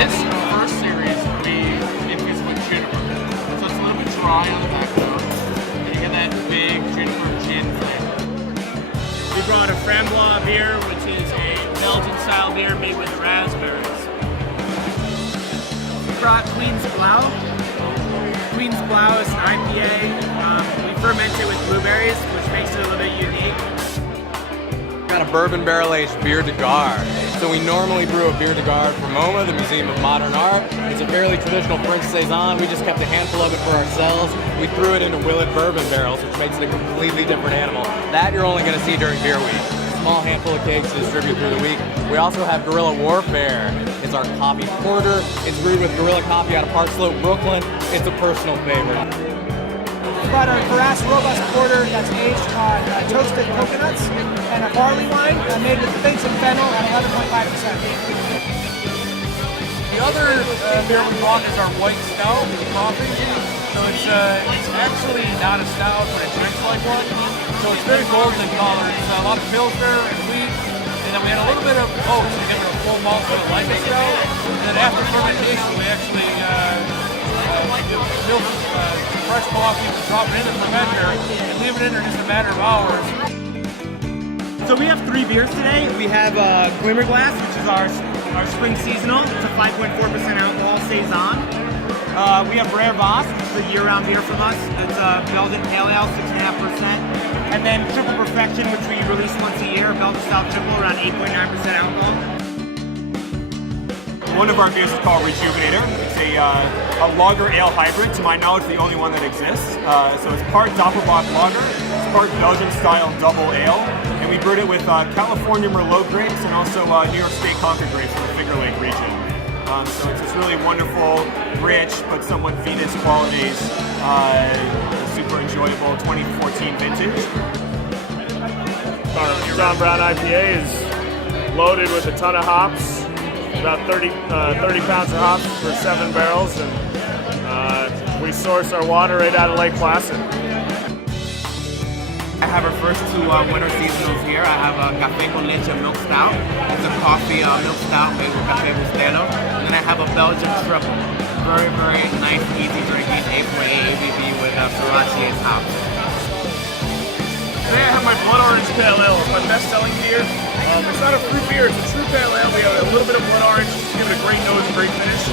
This first series we infused with juniper. So it's a little bit dry on the back note. And you get that big juniper gin flavor. We brought a Framboise beer, which is a Belgian-style beer made with raspberries. We brought Queen's Blau. Queen's Blau is an IPA. We ferment it with blueberries, which makes it a little bit unique. Got a bourbon barrel-aged beer de garde. So we normally brew a beer de garde for MoMA, the Museum of Modern Art. It's a fairly traditional French saison. We just kept a handful of it for ourselves. We threw it into Willet bourbon barrels, which makes it a completely different animal. That you're only going to see during Beer Week. Small handful of kegs to distribute through the week. We also have Guerrilla Warfare. It's our coffee porter. It's brewed with Guerrilla Coffee out of Park Slope, Brooklyn. It's a personal favorite. We brought our Brass Robust Porter that's aged on toasted coconuts and a barley wine made with figs and fennel at 11.5%. The other beer we brought is our white stout with coffee. So it's actually not a stout, but it drinks like one. So it's very golden color. It's a lot of pilsner and wheat. And then we had a little bit of oats to give it a full malt so like a stout. And then after fermentation, we actually milk fresh coffee, drop it in the fermenter, and leave it in there just a matter of hours. So we have 3 beers today. We have Glimmerglass, which is our spring seasonal. It's a 5.4% alcohol saison. We have Rare Voss, which is a year-round beer from us. It's a Belgian Pale Ale, 6.5%. And then Triple Perfection, which we release once a year, Belgian Style Triple, around 8.9% alcohol. One of our beers is called Rejuvenator. It's a lager ale hybrid, to my knowledge the only one that exists. So it's part Doppelbock lager, it's part Belgian style double ale, and we brewed it with California Merlot grapes and also New York State Concord grapes from the Finger Lake region. So it's this really wonderful, rich, but somewhat Venus qualities, super enjoyable 2014 vintage. Our John Brown IPA is loaded with a ton of hops. About 30 pounds of hops for 7 barrels, and we source our water right out of Lake Placid. I have our first 2 winter seasonals here. I have a Café con Leche milk stout. It's a coffee milk stout made with Café Bustelo. And then I have a Belgian triple. Very, very nice, easy drinking, 8.8 ABV with Sriracha hops. Today I have my Blood Orange Pale Ale. It's my best-selling beer. It's not a fruit beer, it's a true pale ale. We have a little bit of blood orange, give it a great nose, great finish.